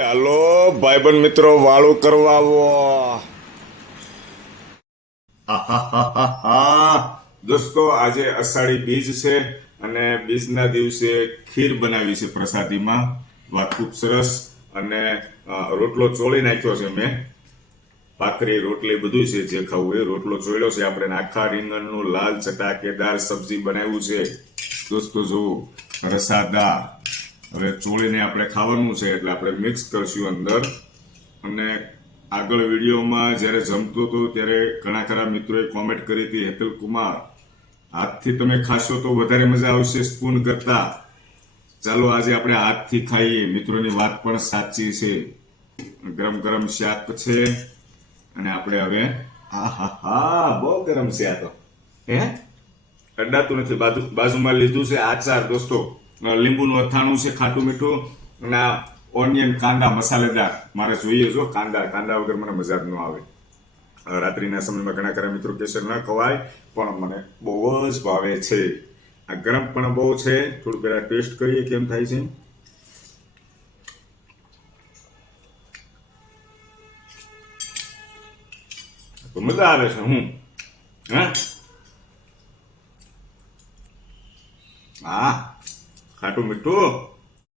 હાલો ભાઈબંધ મિત્રો વાળું કરવા આવો. દોસ્તો આજે અષાઢી બીજ છે અને બીજના દિવસે ખીર બનાવી છે પ્રસાદીમાં. વાત ખૂબ સરસ. અને રોટલો ચોળી નાખ્યો છે મેં. ભાખરી રોટલી બધું છે, જે ખાવું એ રોટલો ચોળ્યો છે આપણે. આખા રીંગણનું લાલ ચટાકેદાર સબ્જી બનાવ્યું છે દોસ્તો. જોવું રસાદાર. હવે ચોળીને આપણે ખાવાનું છે એટલે આપણે મિક્સ કરશું અંદર. અને આગળ વિડીયોમાં જ્યારે જમતો હતો ત્યારે ઘણા ખરા મિત્રોએ કોમેન્ટ કરી હતી, હેતલ કુમાર હાથથી તમે ખાશો તો વધારે મજા આવશે સ્પૂન કરતા. ચાલો આજે આપણે હાથથી ખાઈએ. મિત્રોની વાત પણ સાચી છે. ગરમ ગરમ શાક છે અને આપણે હવે બહુ ગરમ છે આ તો. અડાતું નથી. બાજુમાં લીધું છે આચાર દોસ્તો. લીંબુનું અથાણું છે, ખાટું મીઠું, અને ઓનિયન કાંદા મસાલેદાર મારે જોઈએ. જો કાંદા વગર મને મજા જ ન આવે. રાત્રિના સમયમાં ઘણા ખરા મિત્રો કેસર ન ખવાય, પણ મને બહુ જ ભાવે છે. આ ગરમ પણ બહુ છે. થોડું પહેલા ટેસ્ટ કરીએ કેમ થાય છે. તો મજા આવે છે. હા ખાટું મીઠું